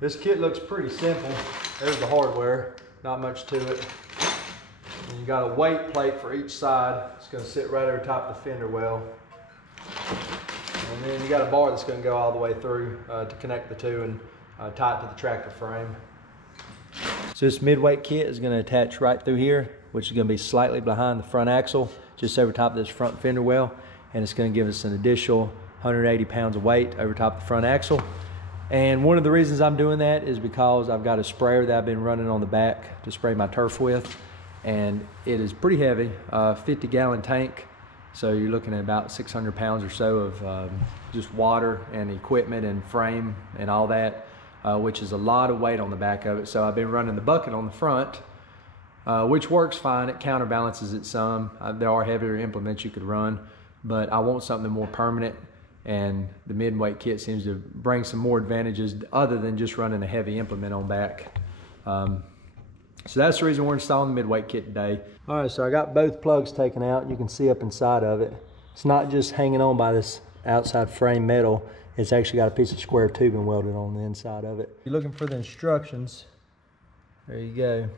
This kit looks pretty simple. There's the hardware, not much to it. And you got a weight plate for each side. It's going to sit right over top of the fender well. And then you got a bar that's going to go all the way through to connect the two and tie it to the tractor frame. So this midweight kit is going to attach right through here, which is going to be slightly behind the front axle, just over top of this front fender well. And it's going to give us an additional 180 pounds of weight over top of the front axle. And one of the reasons I'm doing that is because I've got a sprayer that I've been running on the back to spray my turf with. And it is pretty heavy, 50-gallon tank. So you're looking at about 600 pounds or so of just water and equipment and frame and all that, which is a lot of weight on the back of it. So I've been running the bucket on the front, which works fine. It counterbalances it some. There are heavier implements you could run, but I want something more permanent. And the midweight kit seems to bring some more advantages other than just running a heavy implement on back. So that's the reason we're installing the midweight kit today. All right, so I got both plugs taken out. You can see up inside of it. It's not just hanging on by this outside frame metal. It's actually got a piece of square tubing welded on the inside of it. If you're looking for the instructions, there you go.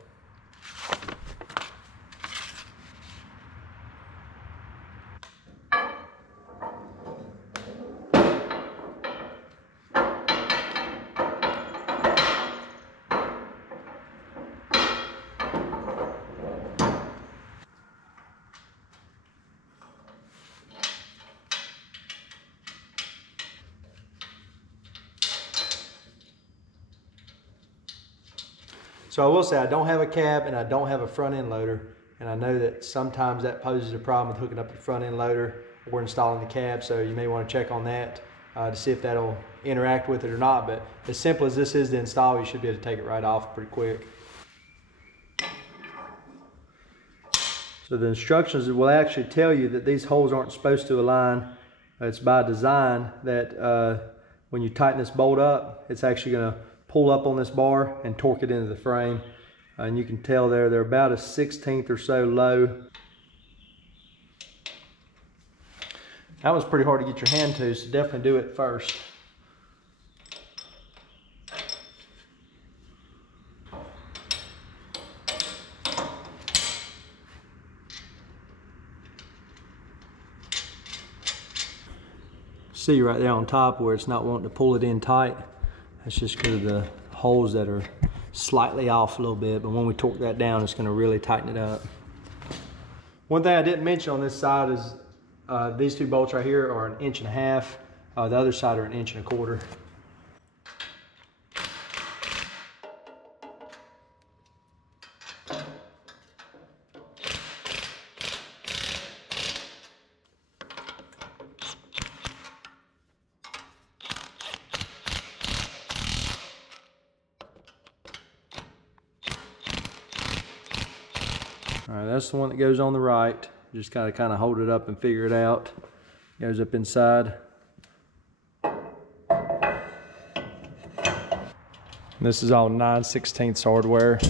So I will say I don't have a cab and I don't have a front end loader, and I know that sometimes that poses a problem with hooking up the front end loader or installing the cab, so you may want to check on that to see if that'll interact with it or not. But as simple as this is to install, you should be able to take it right off pretty quick. So the instructions will actually tell you that these holes aren't supposed to align. It's by design that when you tighten this bolt up, it's actually going to pull up on this bar and torque it into the frame. And you can tell there, they're about a 1/16 or so low. That was pretty hard to get your hand to, so definitely do it first. See right there on top where it's not wanting to pull it in tight. That's just because of the holes that are slightly off a little bit, but when we torque that down, it's going to really tighten it up. One thing I didn't mention on this side is these two bolts right here are 1.5 inches. The other side are 1.25 inches. All right, that's the one that goes on the right. Just gotta kind of hold it up and figure it out. Goes up inside. This is all 9/16 hardware.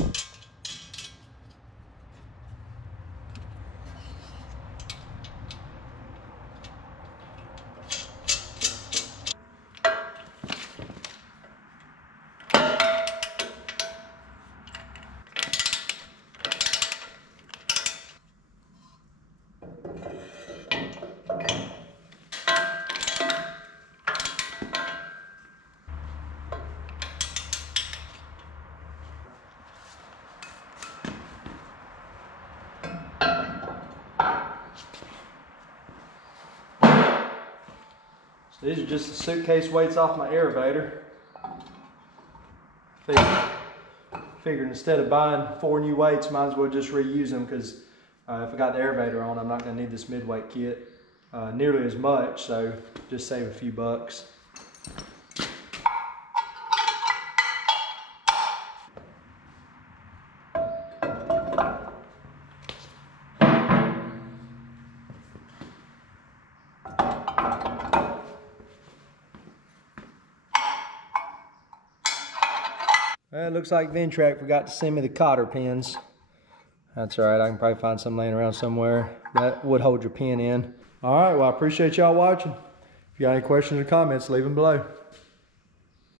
These are just the suitcase weights off my elevator. Figured instead of buying 4 new weights, might as well just reuse them, because if I got the elevator on, I'm not going to need this midweight kit nearly as much, so just save a few bucks. Well, it looks like Ventrac forgot to send me the cotter pins. That's all right, I can probably find some laying around somewhere that would hold your pin in. All right, well, I appreciate y'all watching. If you got any questions or comments, leave them below.